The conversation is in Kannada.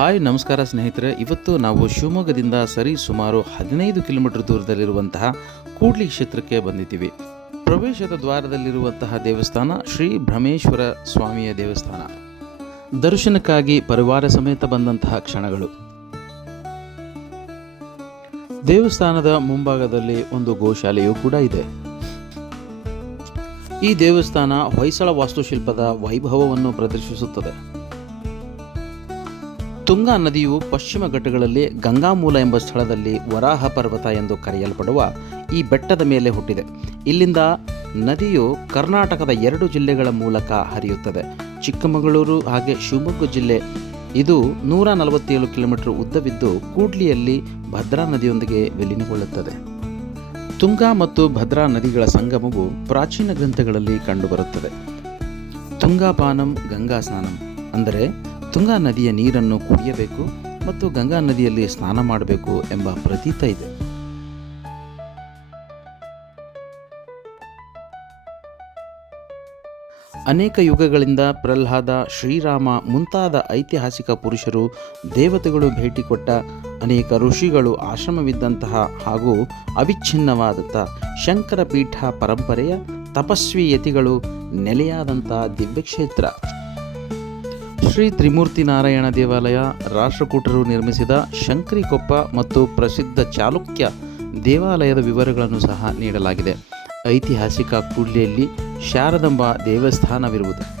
ಹಾಯ್, ನಮಸ್ಕಾರ ಸ್ನೇಹಿತರೆ. ಇವತ್ತು ನಾವು ಶಿವಮೊಗ್ಗದಿಂದ ಸರಿ ಸುಮಾರು ಹದಿನೈದು ಕಿಲೋಮೀಟರ್ ದೂರದಲ್ಲಿರುವಂತಹ ಕೂಡ್ಲಿ ಕ್ಷೇತ್ರಕ್ಕೆ ಬಂದಿದ್ದೀವಿ. ಪ್ರವೇಶದ ದ್ವಾರದಲ್ಲಿರುವಂತಹ ದೇವಸ್ಥಾನ ಶ್ರೀ ಭ್ರಮೇಶ್ವರ ಸ್ವಾಮಿಯ ದೇವಸ್ಥಾನ. ದರ್ಶನಕ್ಕಾಗಿ ಪರಿವಾರ ಸಮೇತ ಬಂದಂತಹ ಕ್ಷಣಗಳು. ದೇವಸ್ಥಾನದ ಮುಂಭಾಗದಲ್ಲಿ ಒಂದು ಗೋಶಾಲೆಯೂ ಕೂಡ ಇದೆ. ಈ ದೇವಸ್ಥಾನ ಹೊಯ್ಸಳ ವಾಸ್ತುಶಿಲ್ಪದ ವೈಭವವನ್ನು ಪ್ರದರ್ಶಿಸುತ್ತದೆ. ತುಂಗಾ ನದಿಯು ಪಶ್ಚಿಮ ಘಟ್ಟಗಳಲ್ಲಿ ಗಂಗಾಮೂಲ ಎಂಬ ಸ್ಥಳದಲ್ಲಿ ವರಾಹ ಪರ್ವತ ಎಂದು ಕರೆಯಲ್ಪಡುವ ಈ ಬೆಟ್ಟದ ಮೇಲೆ ಹುಟ್ಟಿದೆ. ಇಲ್ಲಿಂದ ನದಿಯು ಕರ್ನಾಟಕದ ಎರಡು ಜಿಲ್ಲೆಗಳ ಮೂಲಕ ಹರಿಯುತ್ತದೆ. ಚಿಕ್ಕಮಗಳೂರು ಹಾಗೆ ಶಿವಮೊಗ್ಗ ಜಿಲ್ಲೆ ಇದು ನೂರ ನಲವತ್ತೇಳು ಕಿಲೋಮೀಟರ್ ಉದ್ದವಿದ್ದು ಕೂಡ್ಲಿಯಲ್ಲಿ ಭದ್ರಾ ನದಿಯೊಂದಿಗೆ ವಿಲೀನಗೊಳ್ಳುತ್ತದೆ. ತುಂಗಾ ಮತ್ತು ಭದ್ರಾ ನದಿಗಳ ಸಂಗಮವು ಪ್ರಾಚೀನ ಗ್ರಂಥಗಳಲ್ಲಿ ಕಂಡುಬರುತ್ತದೆ. ತುಂಗಾಪಾನಂ ಗಂಗಾ ಸ್ನಾನಂ ಅಂದರೆ ತುಂಗಾ ನದಿಯ ನೀರನ್ನು ಕುಡಿಯಬೇಕು ಮತ್ತು ಗಂಗಾ ನದಿಯಲ್ಲಿ ಸ್ನಾನ ಮಾಡಬೇಕು ಎಂಬ ಪ್ರತೀತ ಇದೆ. ಅನೇಕ ಯುಗಗಳಿಂದ ಪ್ರಹ್ಲಾದ ಶ್ರೀರಾಮ ಮುಂತಾದ ಐತಿಹಾಸಿಕ ಪುರುಷರು ದೇವತೆಗಳು ಭೇಟಿ ಕೊಟ್ಟ ಅನೇಕ ಋಷಿಗಳು ಆಶ್ರಮವಿದ್ದಂತಹ ಹಾಗೂ ಅವಿಚ್ಛಿನ್ನವಾದಂಥ ಶಂಕರ ಪೀಠ ಪರಂಪರೆಯ ತಪಸ್ವಿ ಯತಿಗಳು ನೆಲೆಯಾದಂಥ ದಿವ್ಯಕ್ಷೇತ್ರ. ಶ್ರೀ ತ್ರಿಮೂರ್ತಿ ನಾರಾಯಣ ದೇವಾಲಯ ರಾಷ್ಟ್ರಕೂಟರು ನಿರ್ಮಿಸಿದ ಶಂಕರಿಕೊಪ್ಪ ಮತ್ತು ಪ್ರಸಿದ್ಧ ಚಾಲುಕ್ಯ ದೇವಾಲಯದ ವಿವರಗಳನ್ನು ಸಹ ನೀಡಲಾಗಿದೆ. ಐತಿಹಾಸಿಕ ಕೂಡ್ಲಿಯಲ್ಲಿ ಶಾರದಾಂಬ ದೇವಸ್ಥಾನವಿರುವುದು.